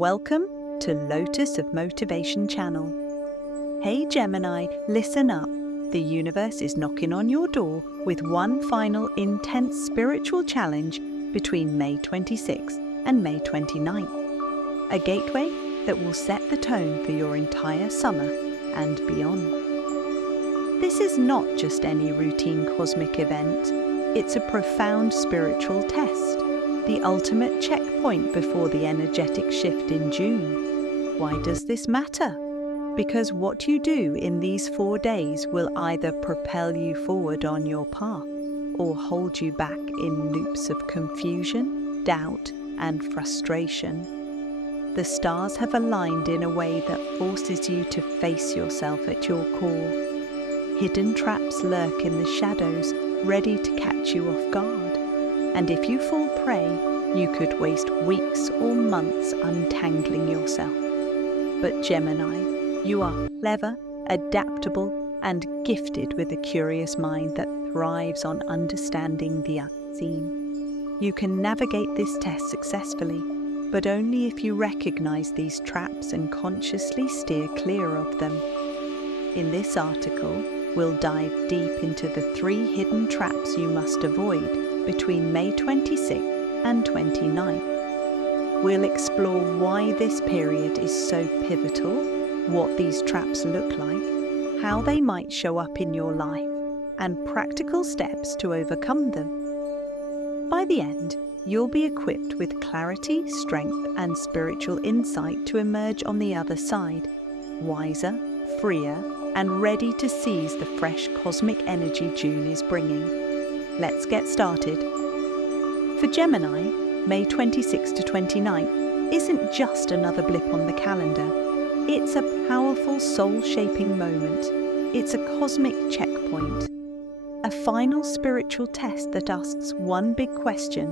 Welcome to Lotus of Motivation channel. Hey Gemini, listen up. The universe is knocking on your door with one final intense spiritual challenge between May 26th and May 29th. A gateway that will set the tone for your entire summer and beyond. This is not just any routine cosmic event. It's a profound spiritual test, the ultimate checkpoint before the energetic shift in June. Why does this matter? Because what you do in these 4 days will either propel you forward on your path or hold you back in loops of confusion, doubt, and frustration. The stars have aligned in a way that forces you to face yourself at your core. Hidden traps lurk in the shadows, ready to catch you off guard. And if you fall prey, you could waste weeks or months untangling yourself. But Gemini, you are clever, adaptable, and gifted with a curious mind that thrives on understanding the unseen. You can navigate this test successfully, but only if you recognize these traps and consciously steer clear of them. In this article, we'll dive deep into the 3 hidden traps you must avoid between May 26th and 29th. We'll explore why this period is so pivotal, what these traps look like, how they might show up in your life, and practical steps to overcome them. By the end, you'll be equipped with clarity, strength, and spiritual insight to emerge on the other side, wiser, freer, and ready to seize the fresh cosmic energy June is bringing. Let's get started. For Gemini, May 26 to 29 isn't just another blip on the calendar. It's a powerful soul-shaping moment. It's a cosmic checkpoint. A final spiritual test that asks one big question.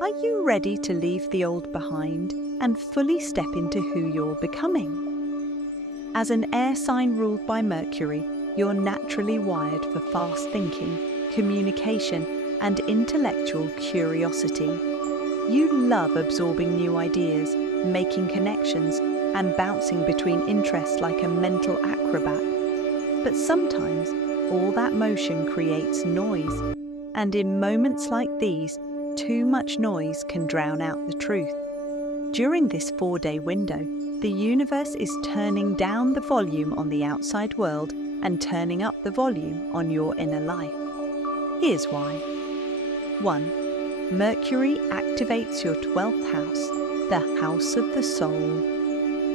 Are you ready to leave the old behind and fully step into who you're becoming? As an air sign ruled by Mercury, you're naturally wired for fast thinking, communication, and intellectual curiosity. You love absorbing new ideas, making connections, and bouncing between interests like a mental acrobat. But sometimes, all that motion creates noise, and in moments like these, too much noise can drown out the truth. During this 4-day window, the universe is turning down the volume on the outside world and turning up the volume on your inner life. Here's why. 1. Mercury activates your 12th house, the house of the soul.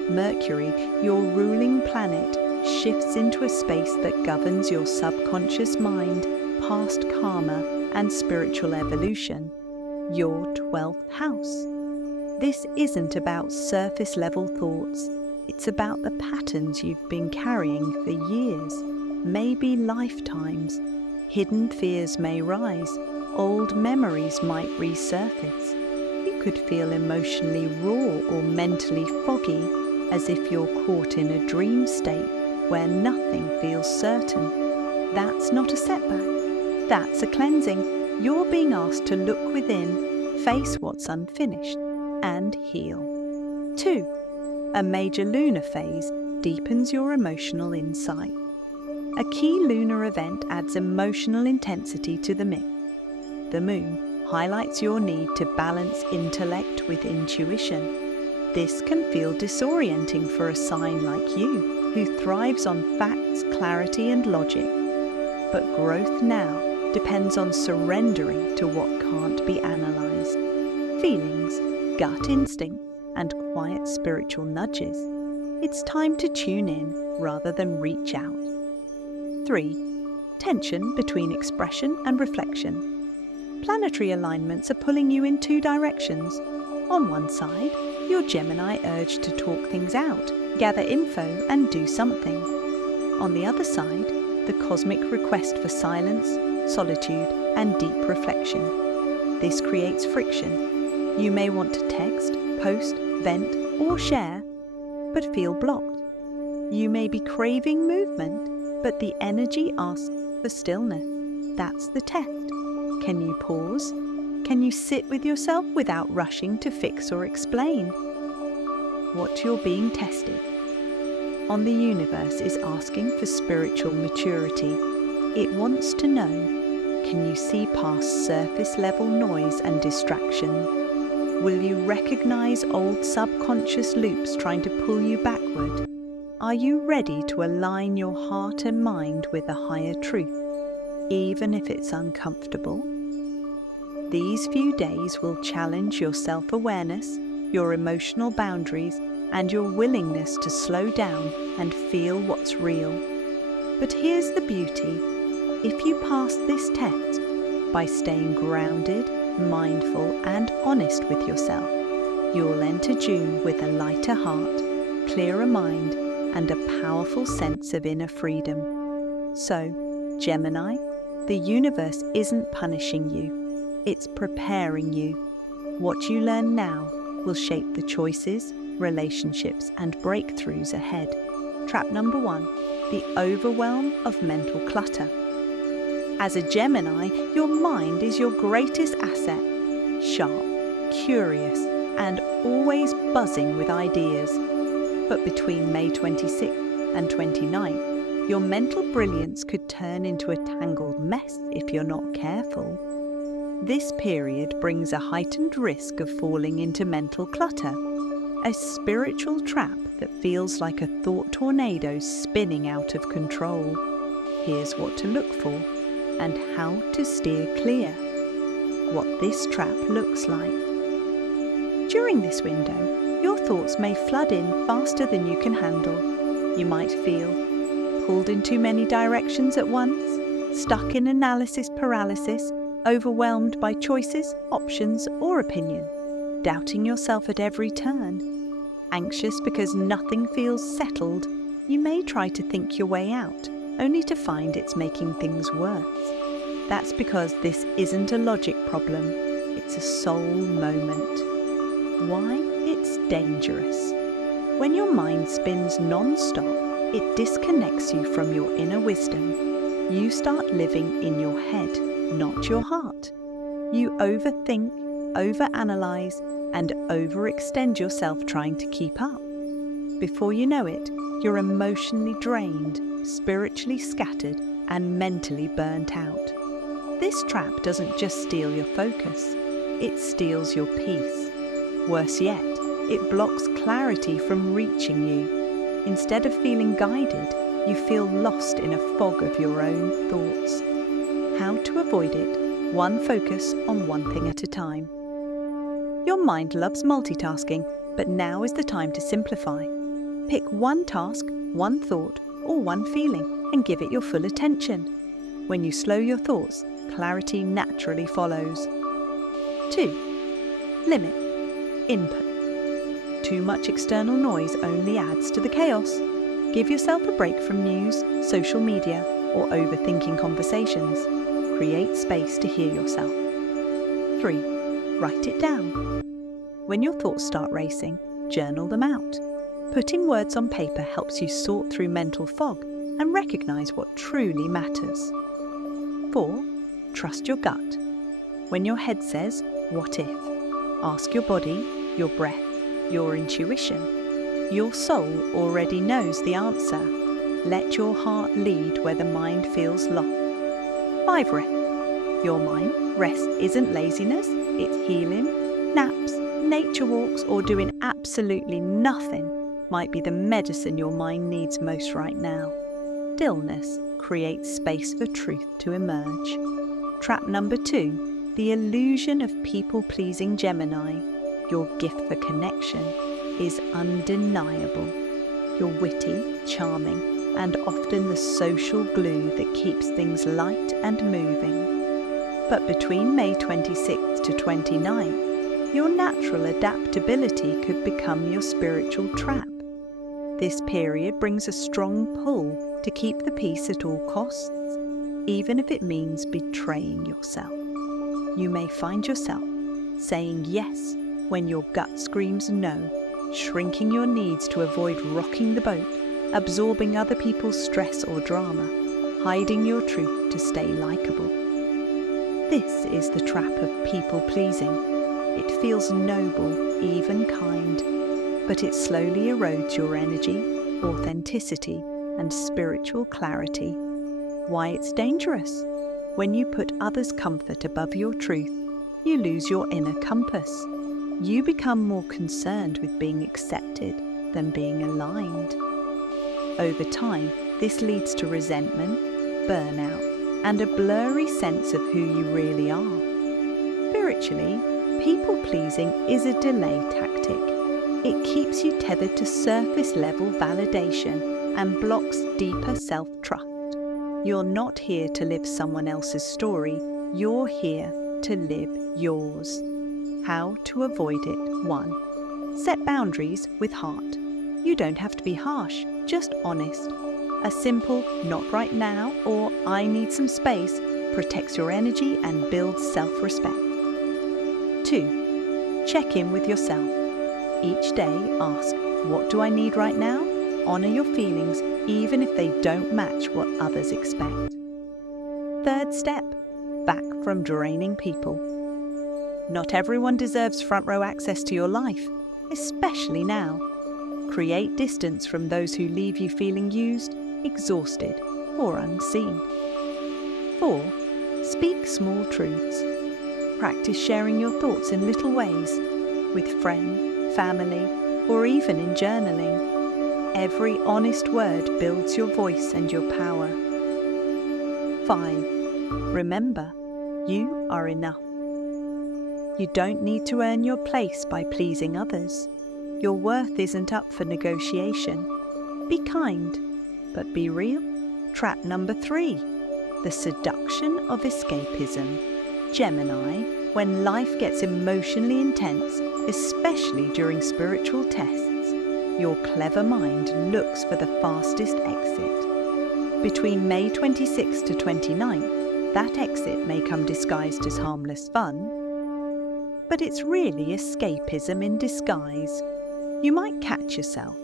Mercury, your ruling planet, shifts into a space that governs your subconscious mind, past karma, and spiritual evolution. Your 12th house. This isn't about surface-level thoughts. It's about the patterns you've been carrying for years, maybe lifetimes. Hidden fears may rise, old memories might resurface. You could feel emotionally raw or mentally foggy, as if you're caught in a dream state where nothing feels certain. That's not a setback. That's a cleansing. You're being asked to look within, face what's unfinished, and heal. 2. A major lunar phase deepens your emotional insight. A key lunar event adds emotional intensity to the mix. The moon highlights your need to balance intellect with intuition. This can feel disorienting for a sign like you, who thrives on facts, clarity, and logic. But growth now depends on surrendering to what can't be analyzed. Feelings, gut instinct, and quiet spiritual nudges. It's time to tune in rather than reach out. 3. Tension between expression and reflection. Planetary alignments are pulling you in 2 directions. On one side, your Gemini urge to talk things out, gather info, and do something. On the other side, the cosmic request for silence, solitude, and deep reflection. This creates friction. You may want to text, post, vent, or share, but feel blocked. You may be craving movement, but the energy asks for stillness. That's the test. Can you pause? Can you sit with yourself without rushing to fix or explain? what you're being tested on. The universe is asking for spiritual maturity. It wants to know, can you see past surface level noise and distraction? Will you recognize old subconscious loops trying to pull you backward? Are you ready to align your heart and mind with a higher truth, even if it's uncomfortable? These few days will challenge your self-awareness, your emotional boundaries, and your willingness to slow down and feel what's real. But here's the beauty. If you pass this test by staying grounded, mindful, and honest with yourself, you'll enter June with a lighter heart, clearer mind, and a powerful sense of inner freedom. So, Gemini, the universe isn't punishing you. It's preparing you. What you learn now will shape the choices, relationships, and breakthroughs ahead. Trap number 1, the overwhelm of mental clutter. As a Gemini, your mind is your greatest asset. Sharp, curious, and always buzzing with ideas. But between May 26th and 29th, your mental brilliance could turn into a tangled mess if you're not careful. This period brings a heightened risk of falling into mental clutter, a spiritual trap that feels like a thought tornado spinning out of control. Here's what to look for and how to steer clear. What this trap looks like. During this window, your thoughts may flood in faster than you can handle. You might feel pulled in too many directions at once, stuck in analysis paralysis, overwhelmed by choices, options, or opinion, doubting yourself at every turn. Anxious because nothing feels settled, you may try to think your way out, only to find it's making things worse. That's because this isn't a logic problem, it's a soul moment. Why? It's dangerous. When your mind spins non-stop, it disconnects you from your inner wisdom. You start living in your head, not your heart. You overthink, overanalyze, and overextend yourself trying to keep up. Before you know it, you're emotionally drained, spiritually scattered, and mentally burnt out. This trap doesn't just steal your focus, it steals your peace. Worse yet, it blocks clarity from reaching you. Instead of feeling guided, you feel lost in a fog of your own thoughts. How to avoid it? One focus on one thing at a time. Your mind loves multitasking, but now is the time to simplify. Pick one task, one thought, or one feeling, and give it your full attention. When you slow your thoughts, clarity naturally follows. 2. Limit input. Too much external noise only adds to the chaos. Give yourself a break from news, social media, or overthinking conversations. Create space to hear yourself. 3. Write it down. When your thoughts start racing, journal them out. Putting words on paper helps you sort through mental fog and recognize what truly matters. 4. Trust your gut. When your head says, "What if?" ask your body, your breath, your intuition. Your soul already knows the answer. Let your heart lead where the mind feels lost. 5. Rest. Your mind. Rest isn't laziness, it's healing. Naps, nature walks, or doing absolutely nothing might be the medicine your mind needs most right now. Stillness creates space for truth to emerge. Trap number 2, the illusion of people-pleasing Gemini. Your gift for connection is undeniable. You're witty, charming, and often the social glue that keeps things light and moving. But between May 26th to 29th, your natural adaptability could become your spiritual trap. This period brings a strong pull to keep the peace at all costs, even if it means betraying yourself. You may find yourself saying yes when your gut screams no, shrinking your needs to avoid rocking the boat, absorbing other people's stress or drama, hiding your truth to stay likable. This is the trap of people-pleasing. It feels noble, even kind. but it slowly erodes your energy, authenticity, and spiritual clarity. Why it's dangerous? When you put others' comfort above your truth, you lose your inner compass. You become more concerned with being accepted than being aligned. Over time, this leads to resentment, burnout, and a blurry sense of who you really are. Spiritually, people-pleasing is a delay tactic. It keeps you tethered to surface-level validation and blocks deeper self-trust. You're not here to live someone else's story, you're here to live yours. How to avoid it? 1. Set boundaries with heart. You don't have to be harsh, just honest. A simple, not right now, or I need some space, protects your energy and builds self-respect. 2. Check in with yourself. Each day, ask, what do I need right now? Honor your feelings, even if they don't match what others expect. 3rd step, back from draining people. Not everyone deserves front row access to your life, especially now. Create distance from those who leave you feeling used, exhausted, or unseen. 4. Speak small truths. Practice sharing your thoughts in little ways, with friends, family, or even in journaling. Every honest word builds your voice and your power. 5. Remember, you are enough. You don't need to earn your place by pleasing others. Your worth isn't up for negotiation. Be kind, but be real. Trap number 3. The seduction of escapism. Gemini, when life gets emotionally intense, especially during spiritual tests, your clever mind looks for the fastest exit. Between May 26th to 29th, that exit may come disguised as harmless fun, but it's really escapism in disguise. You might catch yourself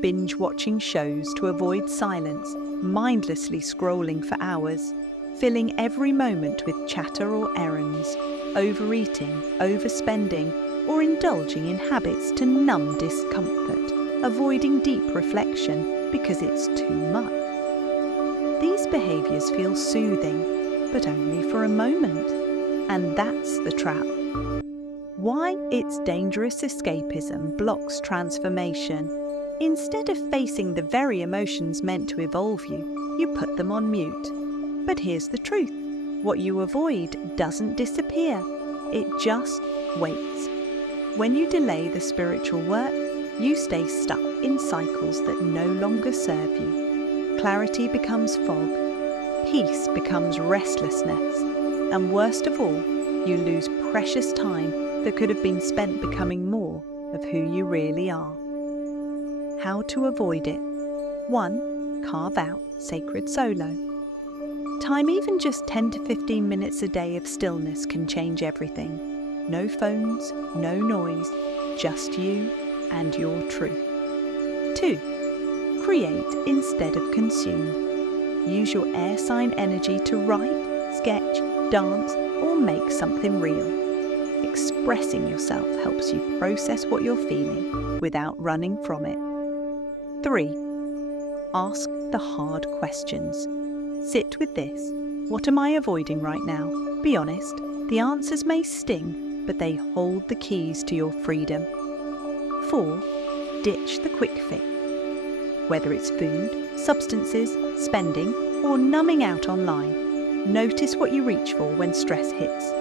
binge-watching shows to avoid silence, mindlessly scrolling for hours, filling every moment with chatter or errands, overeating, overspending, or indulging in habits to numb discomfort, avoiding deep reflection because it's too much. These behaviours feel soothing, but only for a moment, and that's the trap. Why it's dangerous escapism blocks transformation. Instead of facing the very emotions meant to evolve you, you put them on mute. But here's the truth. What you avoid doesn't disappear. It just waits. When you delay the spiritual work, you stay stuck in cycles that no longer serve you. Clarity becomes fog, peace becomes restlessness, and worst of all, you lose precious time that could have been spent becoming more of who you really are. How to avoid it? 1. Carve out sacred solo. Time, even just 10 to 15 minutes a day of stillness, can change everything. No phones, no noise, just you and your truth. 2. Create instead of consume. Use your air sign energy to write, sketch, dance, or make something real. Expressing yourself helps you process what you're feeling without running from it. 3. Ask the hard questions. Sit with this. What am I avoiding right now? Be honest. The answers may sting, but they hold the keys to your freedom. 4. Ditch the quick fix. Whether it's food, substances, spending, or numbing out online, notice what you reach for when stress hits.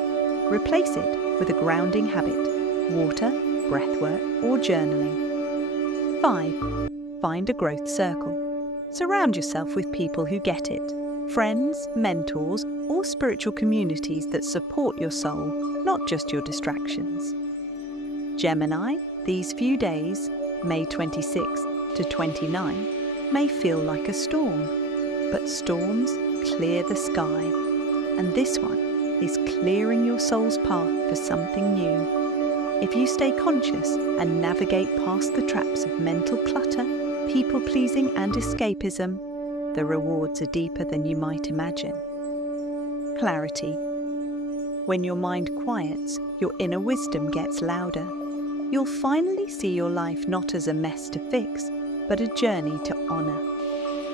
Replace it with a grounding habit: water, breathwork, or journaling. 5. Find a growth circle. Surround yourself with people who get it. Friends, mentors, or spiritual communities that support your soul, not just your distractions. Gemini, these few days, May 26th to 29, may feel like a storm, but storms clear the sky, and this one is clearing your soul's path for something new. If you stay conscious and navigate past the traps of mental clutter, people-pleasing and escapism, the rewards are deeper than you might imagine. Clarity. When your mind quiets, your inner wisdom gets louder. you'll finally see your life not as a mess to fix, but a journey to honor.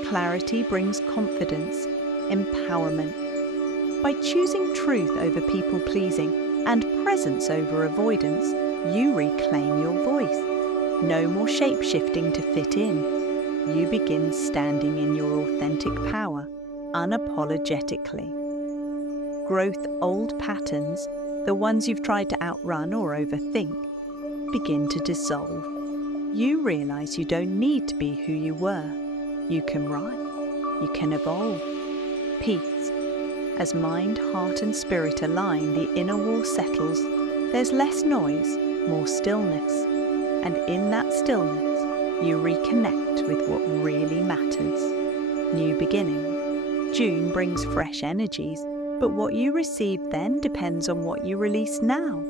Clarity brings confidence, empowerment. By choosing truth over people-pleasing and presence over avoidance, you reclaim your voice. No more shape-shifting to fit in. You begin standing in your authentic power, unapologetically. Growth old patterns, the ones you've tried to outrun or overthink, begin to dissolve. You realize you don't need to be who you were. You can rise. You can evolve. Peace. As mind, heart and spirit align, the inner war settles. There's less noise, more stillness. And in that stillness, you reconnect with what really matters. New beginning. June brings fresh energies, but what you receive then depends on what you release now.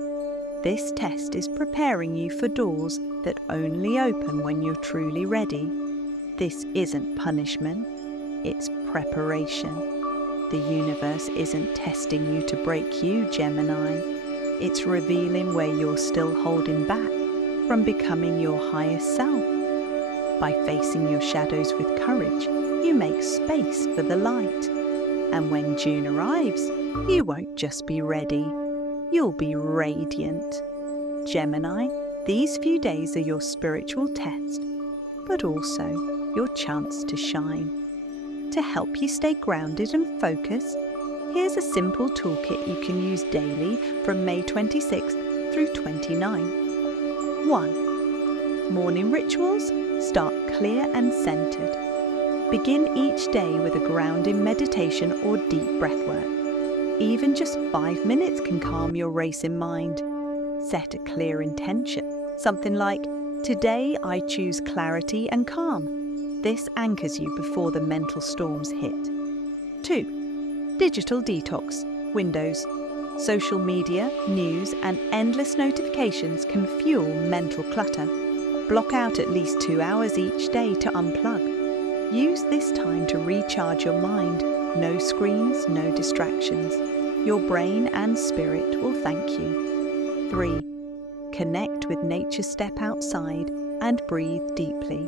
This test is preparing you for doors that only open when you're truly ready. This isn't punishment, it's preparation. The universe isn't testing you to break you, Gemini. It's revealing where you're still holding back from becoming your highest self. By facing your shadows with courage, you make space for the light. And when June arrives, you won't just be ready, you'll be radiant. Gemini, these few days are your spiritual test, but also your chance to shine. To help you stay grounded and focused, here's a simple toolkit you can use daily from May 26th through 29. 1. Morning rituals. Start clear and centered. Begin each day with a grounding meditation or deep breath work. Even just 5 minutes can calm your racing mind. Set a clear intention, something like, "Today I choose clarity and calm." This anchors you before the mental storms hit. 2. Digital detox windows. Social media, news, and endless notifications can fuel mental clutter. Block out at least 2 hours each day to unplug. Use this time to recharge your mind. No screens, no distractions. Your brain and spirit will thank you. 3. Connect with nature. Step outside and breathe deeply.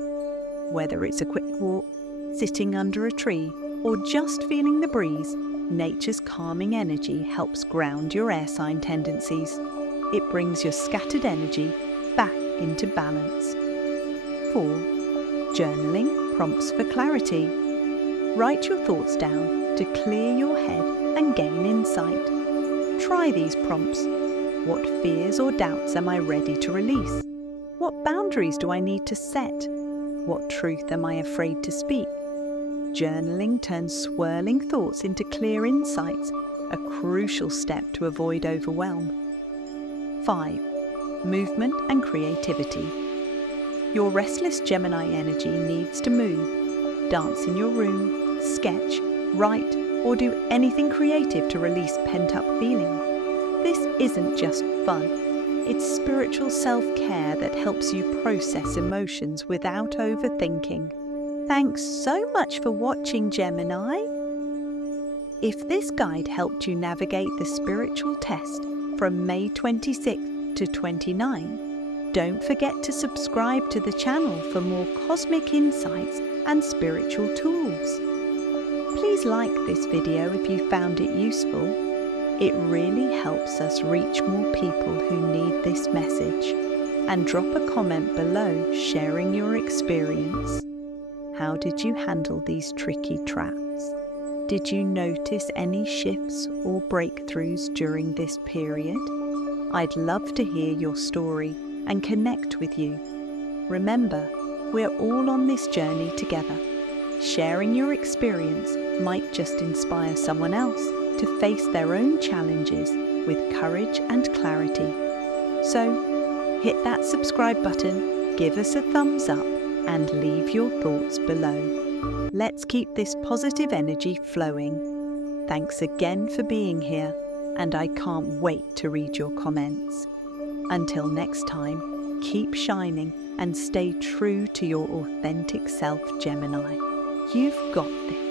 Whether it's a quick walk, sitting under a tree, or just feeling the breeze, nature's calming energy helps ground your air sign tendencies. It brings your scattered energy back into balance. 4. Journaling prompts for clarity. Write your thoughts down to clear your head and gain insight. Try these prompts. What fears or doubts am I ready to release? What boundaries do I need to set? What truth am I afraid to speak? Journaling turns swirling thoughts into clear insights, a crucial step to avoid overwhelm. 5. Movement and creativity. Your restless Gemini energy needs to move. Dance in your room, sketch, write, or do anything creative to release pent-up feeling. This isn't just fun. It's spiritual self-care that helps you process emotions without overthinking. Thanks so much for watching, Gemini. If this guide helped you navigate the spiritual test from May 26th to 29, don't forget to subscribe to the channel for more cosmic insights and spiritual tools. Please like this video if you found it useful. It really helps us reach more people who need this message. And drop a comment below sharing your experience. How did you handle these tricky traps? Did you notice any shifts or breakthroughs during this period? I'd love to hear your story and connect with you. Remember, we're all on this journey together. Sharing your experience might just inspire someone else to face their own challenges with courage and clarity. So, hit that subscribe button, give us a thumbs up, and leave your thoughts below. Let's keep this positive energy flowing. Thanks again for being here, and I can't wait to read your comments. Until next time, keep shining and stay true to your authentic self, Gemini. You've got this.